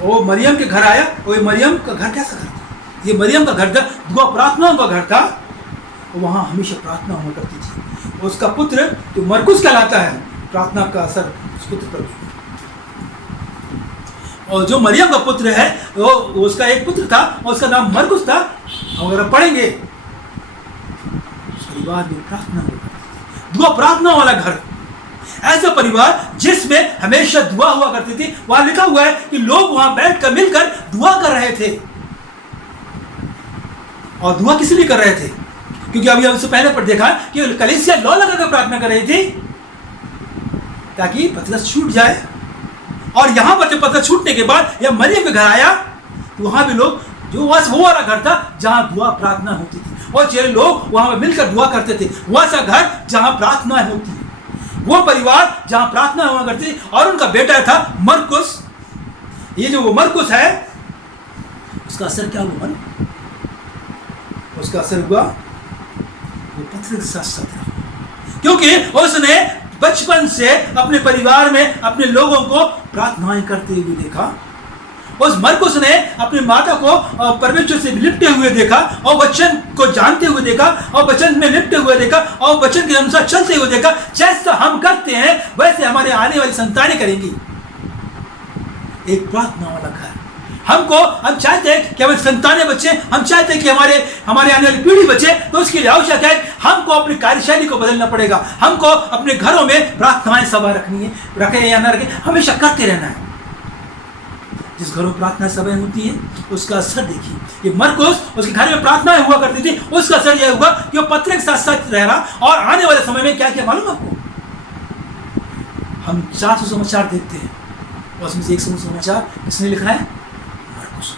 वो मरियम के घर आया। वो मरियम का घर कैसा घर था? ये मरियम का घर था, दुआ प्रार्थनाओं का घर था। वहाँ हमेशा प्रार्थना हुआ करती थी। उसका पुत्र जो मरकुस कहलाता है, प्रार्थना का असर उस पुत्र पर हुआ। और जो मरियम का पुत्र है वो उसका एक पुत्र था और उसका नाम मरकुस था। अगर आप पढ़ेंगे उस परिवार में प्रार्थना हुआ करती थी, दुआ प्रार्थना वाला घर, ऐसा परिवार जिसमें हमेशा दुआ हुआ करती थी। वहां लिखा हुआ है कि लोग वहां बैठकर मिलकर दुआ कर रहे थे। और दुआ किस लिए कर रहे थे? क्योंकि अभी हमसे पहले पर देखा कि कलीसिया लौ लगाकर प्रार्थना कर रही थी ताकि पतरस छूट जाए। और यहां पर जब पतरस छूटने के बाद या मरियम के घर आया तो वहां भी लोग, जो वो वाला घर था जहां दुआ प्रार्थना होती थी, और जो लोग वहां पर मिलकर दुआ करते थे, वैसा घर जहां प्रार्थना होती है, वो परिवार जहां प्रार्थना हुआ करती। और उनका बेटा था मरकुस। ये जो वो मरकुस है, उसका असर क्या हुआ? उसका असर हुआ वो पत्थर के साथ साथ रहा, क्योंकि उसने बचपन से अपने परिवार में अपने लोगों को प्रार्थनाएं करते हुए देखा। उस मरकुस ने अपनी माता को परमेश्वर से लिपटे हुए देखा, और वचन को जानते हुए देखा, और वचन में लिपटे हुए देखा, और वचन के अनुसार चलते हुए देखा। जैसा हम करते हैं वैसे हमारे आने वाली संतानें करेंगी। एक प्रार्थना वाला घर। हम चाहते हैं कि हमारे संतानें बचे, हम चाहते हैं कि हमारे आने वाली पीढ़ी बचे, तो उसके लिए आवश्यक है हमको अपनी कार्यशैली को बदलना पड़ेगा। हमको अपने घरों में प्रार्थनाएं सभा रखनी है, रखे या न रखे, हमेशा करते रहना है। जिस घर में प्रार्थना सभाएं होती है उसका असर देखिए। ये मरकुस उसके घर में प्रार्थनाएं हुआ करती थी, उसका असर यह हुआ कि वो पत्र के साथ साथ रह रहा। और आने वाले समय में क्या क्या मालूम आपको, हम 400 समाचार देखते हैं और उसमें से 100 समाचार किसने लिखा है? मरकुस।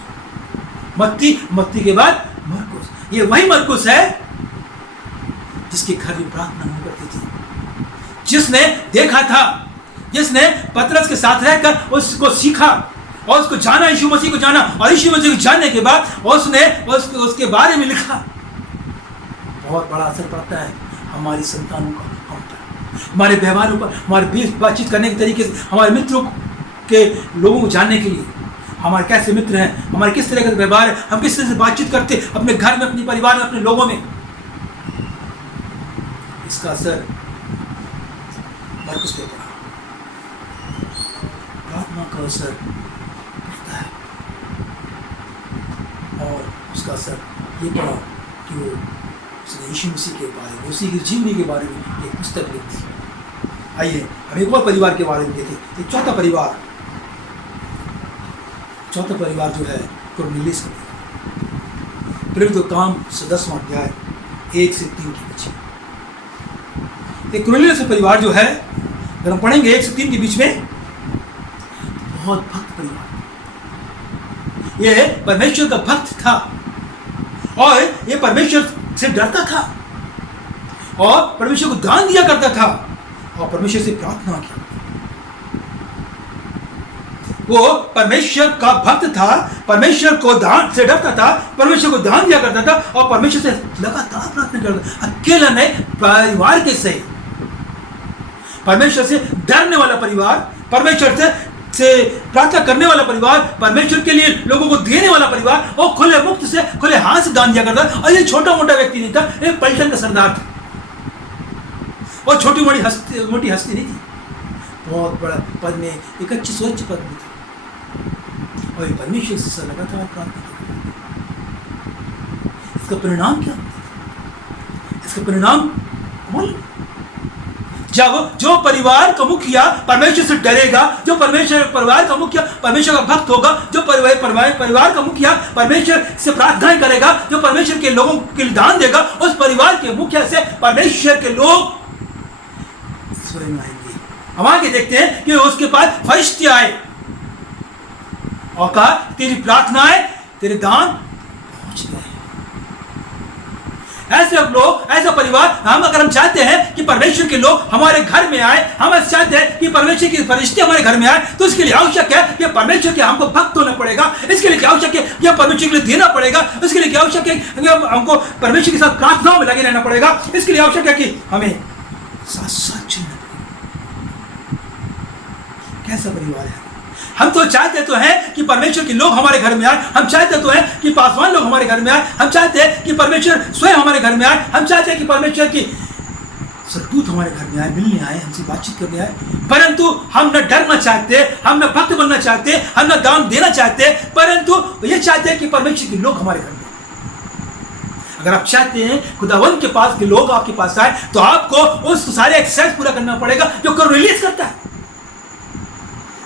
मत्ती के बाद मरकुस। ये वही मरकुस है जिसके घर में प्रार्थना हुआ करती थी, जिसने देखा था, जिसने पतरस के साथ रहकर उसको सीखा और उसको जाना, यीशु मसीह को जाना, और यीशु मसीह को जानने के बाद उसने उसके बारे में लिखा। बहुत बड़ा असर पड़ता है हमारी संतानों का हम पर, हमारे व्यवहारों पर, हमारे बातचीत करने के तरीके से, हमारे मित्रों के लोगों को जानने के लिए हमारे कैसे मित्र हैं, हमारे किस तरह का व्यवहार है, हम किस तरह से बातचीत करते हैं अपने घर में, अपने परिवार में, अपने लोगों में। इसका असर मरकुस पे पड़ा। प्रार्थना का असर पड़ता है और उसका असर ये पड़ा कि वो उसने यीशु मसीह के बारे में, उसी की जीवनी के बारे में एक पुस्तक लिखी। आइए हम एक और परिवार के बारे में देखें। एक चौथा परिवार जो है कुरनेलियुस का। प्रेरितों के काम 10वां अध्याय 1 से 3 के बीच। एक कुरनेलियुस परिवार जो है, अगर हम पढ़ेंगे 1 से 3 के बीच में, बहुत भक्त परिवार। ये परमेश्वर का भक्त था और ये परमेश्वर से डरता था और परमेश्वर को दान दिया करता था और परमेश्वर से प्रार्थना किया। वो परमेश्वर का भक्त था, परमेश्वर को दान से डरता था, परमेश्वर को दान दिया करता था और परमेश्वर से लगातार प्रार्थना करता। अकेला नहीं, परिवार के सही, परमेश्वर से डरने वाला परिवार, परमेश्वर से प्रार्थना करने वाला परिवार, परमेश्वर के लिए लोगों को देने वाला परिवार, और खुले मुक्त से, खुले हाथ से दान दिया करता। और ये छोटा मोटा व्यक्ति नहीं था, ये पलटन का सरदार था और छोटी मोटी हस्ती नहीं थी, बहुत बड़ा पद में, एक अच्छी स्वच्छ पद में था और ये परमेश्वर से लगातार प्रार्थना करता। इसका परिणाम क्या? इसका परिणाम जब जो परिवार का मुखिया परमेश्वर से डरेगा, जो परिवार का मुखिया परमेश्वर का भक्त होगा, जो परिवार का मुखिया परमेश्वर से प्रार्थना करेगा, जो परमेश्वर के लोगों के लिए दान देगा, उस परिवार के मुखिया से परमेश्वर के लोग स्वयं आएंगे। हम आगे देखते हैं कि उसके पास फरिश्ते आए और कहा, तेरी प्रार्थनाएं, तेरे दान पहुंच गए। ऐसे लोग, ऐसा परिवार, अगर हम चाहते हैं कि परमेश्वर के लोग हमारे घर में आए, हम चाहते हैं कि परमेश्वर के फरिश्ते हमारे घर में आए, तो इसके लिए आवश्यक है कि परमेश्वर के हमको भक्त होना पड़ेगा। इसके लिए क्या आवश्यक है कि हम परमेश्वर के लिए देना पड़ेगा। इसके लिए क्या आवश्यक है कि हमको परमेश्वर के साथ प्रार्थनाओं में लगे रहना पड़ेगा। इसके लिए आवश्यक है कि हमें साथ साथ चलना पड़ेगा। कैसा परिवार है? हम तो चाहते तो हैं कि परमेश्वर के लोग हमारे घर में आए, हम चाहते तो हैं कि पासवान लोग हमारे घर में आए, हम चाहते हैं कि परमेश्वर स्वयं हमारे घर में आए, हम चाहते हैं कि परमेश्वर की सरदूत हमारे घर में आए, मिलने आए, हमसे बातचीत करने आए। परंतु हम न डरना चाहते, हम न भक्त बनना चाहते, हम न दान देना चाहते, परंतु ये चाहते हैं कि परमेश्वर के लोग हमारे घर में आए। अगर आप चाहते हैं खुदावंत के पास के लोग आपके पास आए, तो आपको उस सारे एक्सरसाइज पूरा करना पड़ेगा जो कुरनेलियुस करता है।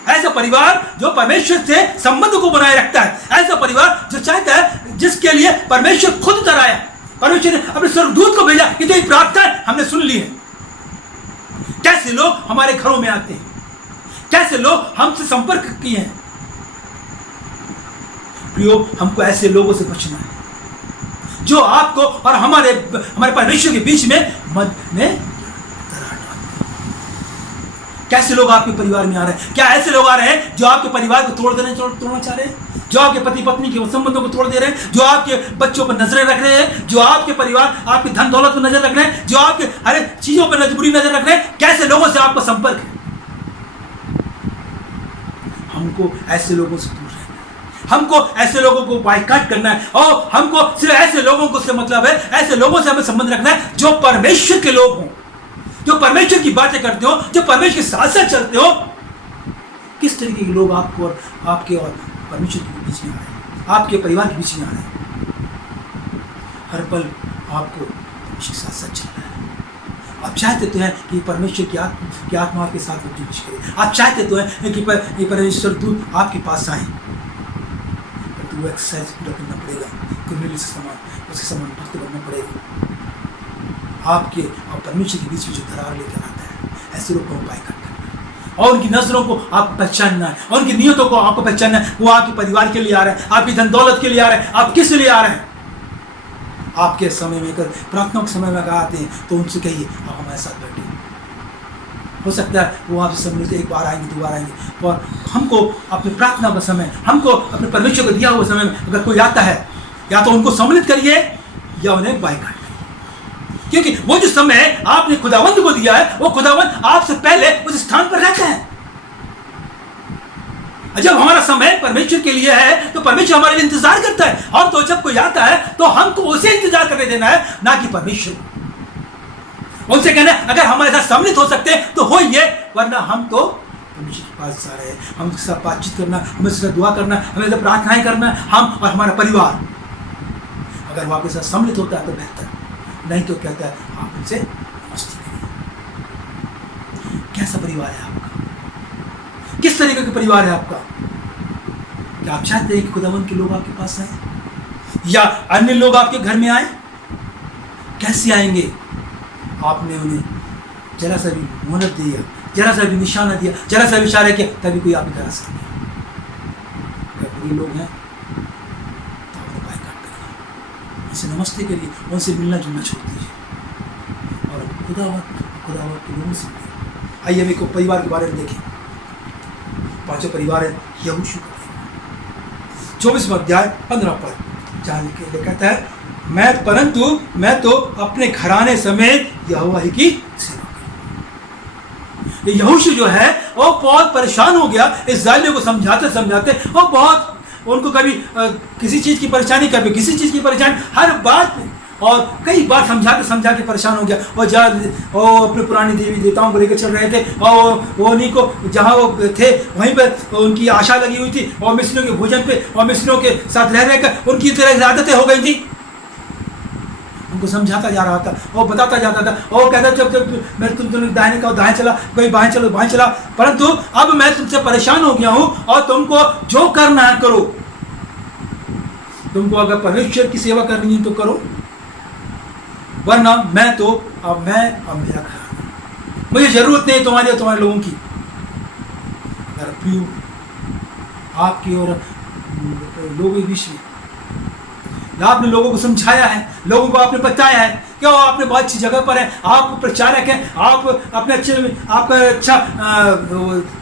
ऐसा परिवार जो परमेश्वर से संबंध को बनाए रखता है, ऐसा परिवार जो चाहता है, जिसके लिए परमेश्वर खुद उतर आया, परमेश्वर ने अपने स्वर्गदूत को भेजा कि तेरी प्रार्थना हमने सुन ली है। कैसे लोग हमारे घरों में आते हैं, कैसे लोग हमसे संपर्क किए हैं। प्रियो, हमको ऐसे लोगों से बचना है जो आपको और हमारे परमेश्वर के बीच में मध्य में। कैसे लोग आपके परिवार में आ रहे हैं? क्या ऐसे लोग आ रहे हैं जो आपके परिवार को तोड़ना चाह रहे हैं, जो आपके पति पत्नी के संबंधों को तोड़ दे रहे हैं, जो आपके बच्चों पर नजरें रख रहे हैं, जो आपके परिवार, आपके धन दौलत पर नजर रख रहे हैं, जो आपके हर चीजों पर बुरी नजर रख रहे हैं? कैसे लोगों से आपका संपर्क है? हमको ऐसे लोगों से दूर रहना है, हमको ऐसे लोगों को बायकॉट करना है और हमको सिर्फ ऐसे लोगों से मतलब है, ऐसे लोगों से हमें संबंध रखना है जो परमेश्वर के लोग हों, जो परमेश्वर की बातें करते हो, जो परमेश्वर के साथ साथ चलते हो। किस तरीके के लोग आपको और आपके और परमेश्वर के बीच में आ रहे हैं, आपके परिवार के बीच में आ रहे हैं? हर पल आपको परमेश्वर के साथ साथ चलना है। आप चाहते तो हैं कि परमेश्वर की आत्मा आपके साथ जुड़ करे, आप चाहते तो हैं कि परमेश्वर दूत आपके पास आए, वो एक्सरसाइज पूरा करना पड़ेगा, कुर्नेलियस के समान उसके समान भक्त बनना पड़ेगा। आपके और परमेश्वर के बीच में जो दरार लेकर आता है, ऐसे लोग को उपाय करना है और उनकी नजरों को आप पहचानना है और उनकी नियतों को आपको पहचानना है। वो आपके परिवार के लिए आ रहे हैं, आपकी धन दौलत के लिए आ रहे हैं, आप किस लिए आ रहे हैं। आपके समय में अगर प्रार्थना के समय में अगर आते हैं तो उनसे कहिए आप हमारे साथ बैठिए। हो सकता है वो आपसे सम्मिलित एक बार आएंगे, 2 बार आएंगे, और हमको अपने प्रार्थना का समय, हमको अपने परमेश्वर को दिया हुआ समय में अगर कोई आता है, या तो उनको सम्मिलित करिए या उन्हें बाइकाट करिए, क्योंकि वो जो समय आपने खुदावंद को दिया है, वो खुदावंद आपसे पहले उस स्थान पर रहता है। जब हमारा समय परमेश्वर के लिए है तो परमेश्वर हमारे लिए इंतजार करता है। हम तो जब कोई आता है तो हमको उसे इंतजार करने देना है, ना कि परमेश्वर। उनसे कहना है अगर हमारे साथ सम्मिलित हो सकते हैं तो होइए, वरना हम तो परमेश्वर के पास जा रहे हैं। हम उसके साथ बातचीत करना, हमें उसके साथ दुआ करना, हमें उससे प्रार्थनाएं करना, हम और हमारा परिवार। अगर वो आपके साथ सम्मिलित होता है तो बेहतर, नहीं तो कहता है आप उनसे मस्ती करिए। कैसा परिवार है आपका? किस तरीके का परिवार है आपका? क्या आप चाहते हैं कि खुदावंद के लोग आपके पास आए या अन्य लोग आपके घर में आए? कैसे आएंगे? आपने उन्हें जरा सा भी मोहलत दिया, जरा सा भी निशाना दिया, जरा सा भी इशारा किया, तभी कोई आपके घर आ सकते हैं। अगर बुरे लोग हैं तो आप उपाय करिए, उनसे नमस्ते करिए, उनसे मिलना जुलना छोड़ दीजिए और खुदावंद के लोगों से मिलिए। आइए हम एक परिवार के बारे में देखें। 5 परिवार है यहोशू का। 24वां अध्याय 15 पद, जहाँ कहता है मैं तो अपने घराने समेत यहोवा ही की सेवा करूँगा। यहोशू जो है वो बहुत परेशान हो गया इस्राएलियों को समझाते समझाते। वो बहुत, उनको कभी किसी चीज़ की परेशानी, कभी किसी चीज़ की परेशानी, हर बात में, और कई बार समझाते समझाते परेशान हो गया। वो अपने पुरानी देवी देवताओं को लेकर चल रहे थे और वो उन्हीं को जहाँ वो थे वहीं पर उनकी आशा लगी हुई थी, और मिस्रियों के भोजन पे और मिस्रियों के साथ रह रहकर उनकी तरह आदतें हो गई थी। उनको समझाता जा रहा था और बताता जाता था और कहता जब मैं तुम दाहिने का दाएं चला, कोई बाएं चलो बाएं चला, परंतु अब मैं तुमसे परेशान हो गया हूँ और तुमको जो करना है करो। तुमको अगर परमेश्वर की सेवा करनी है तो करो, वरना मैं मेरा घर, मुझे जरूरत नहीं तुम्हारे और तुम्हारे लोगों की। अगर प्रियो आपकी और लोगों के बीच में आपने लोगों को समझाया है, लोगों को आपने बताया है कि वो आपने बहुत अच्छी जगह पर है, आप प्रचारक हैं, आप अपने आपका अच्छा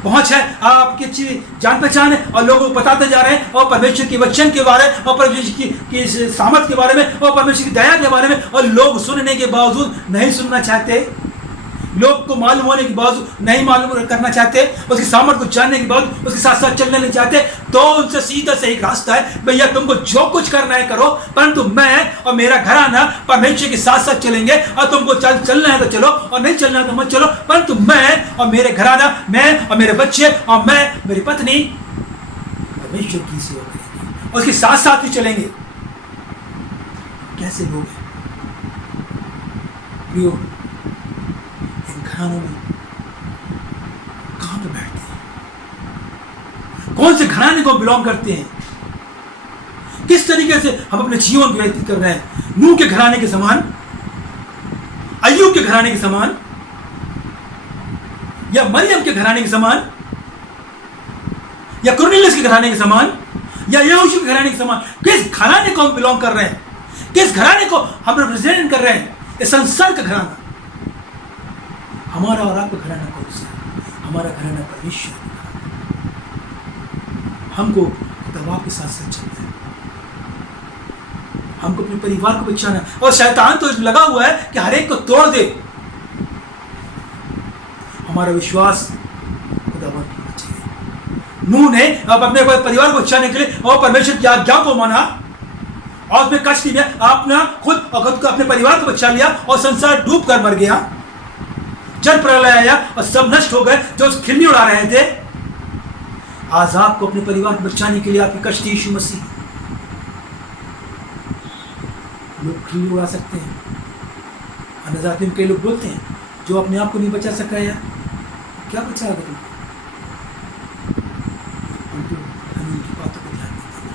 पहुंच है, आपकी अच्छी जान पहचान है, और लोगों को बताते जा रहे हैं और परमेश्वर के वचन के बारे में और परमेश्वर की सामर्थ के बारे में और परमेश्वर की दया के बारे में। और लोग सुनने के बावजूद नहीं सुनना चाहते, लोग को मालूम होने के बावजूद नहीं मालूम करना चाहते, उसकी सामर्थ को जानने के बावजूद उसके साथ साथ चलने नहीं चाहते, तो उनसे सीधा से एक रास्ता है, भैया तुमको जो कुछ करना है करो, परंतु मैं और मेरा घराना परमेश्वर के साथ साथ चलेंगे। और तुमको चलना है तो चलो और नहीं चलना है तो मत चलो, परंतु मैं और मेरे घराना, मैं और मेरे बच्चे और मैं मेरी पत्नी परमेश्वर की सेवा करेंगे, उसके साथ साथ ही चलेंगे। कैसे लोग हैं प्रियो, घरानों में कहां पे बैठते हैं, कौन से घराने को बिलोंग करते हैं, किस तरीके से हम अपने जीवन को व्यतीत कर रहे हैं। नूह के घराने के समान, अय्यूब के घराने के समान, या मरियम के घराने के समान, या कुरनेलियस के घराने के समान, या यहोशू के घराने के समान। किस घराने को हम बिलोंग कर रहे हैं, किस घराने को हम रिप्रेजेंट कर रहे हैं? इस संसार का घराना। हमारा और आपका घराना कौन सा है? हमारा घराना परमेश्वर। हमको दवा के साथ साथ चलना है, हमको अपने परिवार को बचाना है। और शैतान तो लगा हुआ है कि हर एक को तोड़ दे। हमारा विश्वास खुदावंद पर होना चाहिए। नूह ने अब अपने परिवार को बचाने के लिए और परमेश्वर की आज्ञा को माना और उसमें कष्ट लिया, आपने खुद अपने परिवार को बचा लिया और संसार डूब कर मर गया। जल प्रलय आया और सब नष्ट हो गए जो खिल्ली उड़ा रहे थे। आज आपको अपने परिवार को बचाने के लिए आपकी कष्ट यीशु मसीह। लोग खिल्ली उड़ा सकते हैं, अन्य जाति में कई लोग बोलते हैं जो अपने आप को नहीं बचा सका यार क्या बचाएगा तुम। उनकी बातों को ध्यान नहीं देना।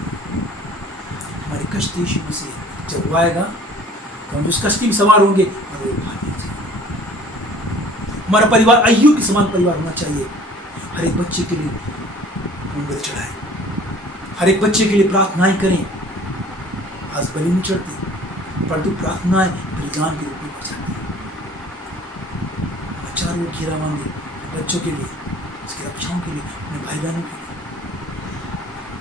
ख्रिस्त यीशु मसीह जब वो आएगा तो हम उस कश्ती में सवार होंगे और वो भाग जाएंगे। हमारा परिवार अय्यूब के समान परिवार होना चाहिए। हर एक बच्चे के लिए उंगली चढ़ाएं, हर एक बच्चे के लिए प्रार्थनाएं करें। आज बलि नहीं चढ़ती परंतु प्रार्थनाएं बलिदान के रूप में बढ़ जाती है। चारों ओर घेरा बांधे बच्चों के लिए, उसकी रक्षाओं के लिए, अपने भाई बहनों के लिए।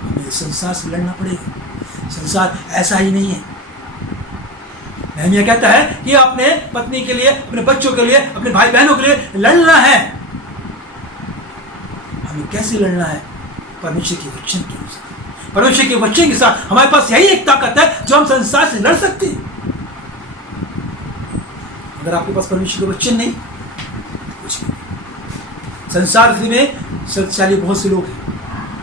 हमें संसार से लड़ना पड़ेगा। संसार ऐसा ही नहीं है। नहम्याह कहता है कि अपने पत्नी के लिए, अपने बच्चों के लिए, अपने भाई बहनों के लिए लड़ना है। हमें कैसे लड़ना है? परमेश्वर के वचन के अनुसार, परमेश्वर के वचन के साथ। हमारे पास यही एक ताकत है जो हम संसार से लड़ सकते हैं। अगर आपके पास परमेश्वर का वचन नहीं, कुछ नहीं। संसार में शक्तिशाली बहुत से लोग हैं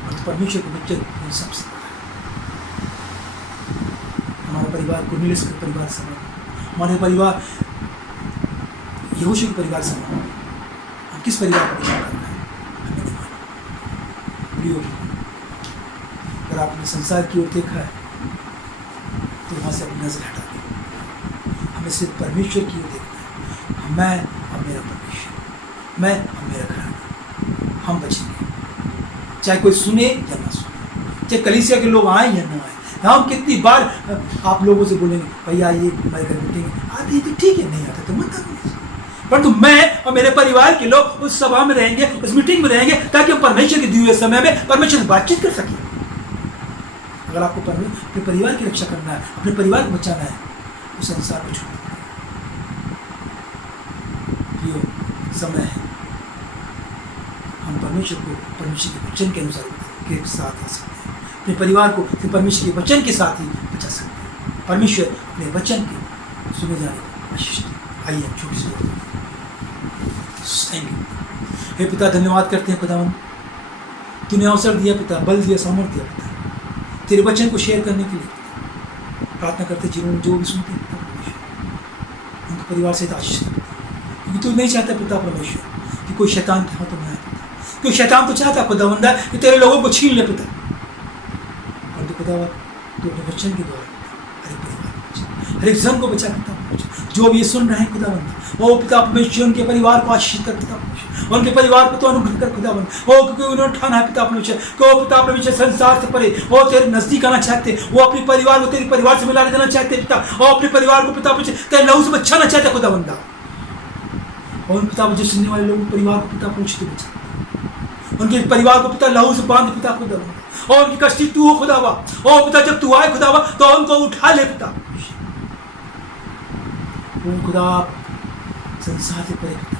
और परमेश्वर के वचन सबसे बड़ा है। हमारा परिवार कुर्नेलियुस का परिवार समान, हमारे परिवार यहोशू के परिवार समान। हम किस परिवार का विचार करना है हमें नहीं मालूम। प्रियो, अगर आपने संसार की ओर देखा है तो वहां से अपनी नजर हटा दें। हमें सिर्फ परमेश्वर की ओर देखना है। मैं और मेरा परमेश्वर, मैं और मेरा घराना, हम बचेंगे। चाहे कोई सुने या ना सुने, चाहे कलीसिया के लोग आए या ना आए। हम कितनी बार आप लोगों से बोलेंगे भैया ये हमारे घर मीटिंग आती है तो ठीक है, नहीं आता तो मत आइए। परंतु मैं और मेरे परिवार के लोग उस सभा में रहेंगे, उस मीटिंग में रहेंगे, ताकि हम परमेश्वर के दिए हुए समय में परमेश्वर से बातचीत कर सकें। अगर आपको अपने परिवार की रक्षा करना है, अपने परिवार को बचाना है, तो संसार को छोड़ना है। समय है हम परमेश्वर को परमेश्वर के वचन के अनुसार के साथ आ सकते हैं। अपने परिवार को परमेश्वर के वचन के साथ ही बचा सकते हैं। परमेश्वर अपने वचन के सुने जाने को आशीष दे। आइए हम छोटी सी थैंक यू। हे पिता, धन्यवाद करते हैं खुदावन, तूने अवसर दिया पिता, बल दिया, सामर्थ दिया पिता, तेरे वचन को शेयर करने के लिए। प्रार्थना करते जिन्होंने जो भी सुनते हैं उनके परिवार से आशीष दे, क्योंकि तू नहीं चाहता पिता परमेश्वर कि कोई शैतान के हाथों में आए पिता। क्योंकि शैतान तो चाहता खुदावंदा कि तेरे लोगों को छीन ले पिता, परंतु खुदावन तू अपने वचन के द्वारा हर एक परिवार को बचा, हर एक जन को बचा पिता। जो भी ये सुन रहे हैं खुदावंदा, वो पिता परमेश्वर उनके परिवार को आशीष कर पिता परमेश्वर, उनके परिवार को तो अनुग्रह कर खुदावंद। वो क्योंकि उन्होंने ठाना है पिता परमेश्वर कि वो पिता परमेश्वर संसार से परे वो तेरे नजदीक आना चाहते, वो अपने परिवार को तेरे परिवार से मिला देना चाहते पिता, वो अपने परिवार को पिता परमेश्वर तेरे लहू से बचाना चाहते खुदावंदा। और उन पिता जो सुनने वाले लोगों परिवार को पिता परमेश्वर बचा, उनके परिवार को पिता लहू से बांध पिता खुदावंदा। और उनकी कष्टी तू हो खुदावा, ओ पिता जब तू आए खुदावा तो उनको उठा ले पिता। वो खुदा संसार से परे पिता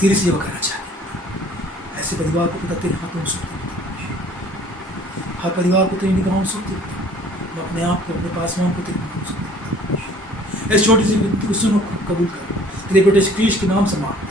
तेरी सेवा करना चाहते, ऐसे परिवार को पिता तेरे हाथों में सौंपते पिता। हर परिवार को तेरी निगाहों में सौंपते पिता। अपने आप को, अपने पासवान को तेरे हाथों में सौंपते। इस छोटी सी विनती को सुनो, कबूल कर, तेरे बेटे श्री कृष्ण के नाम से मांग।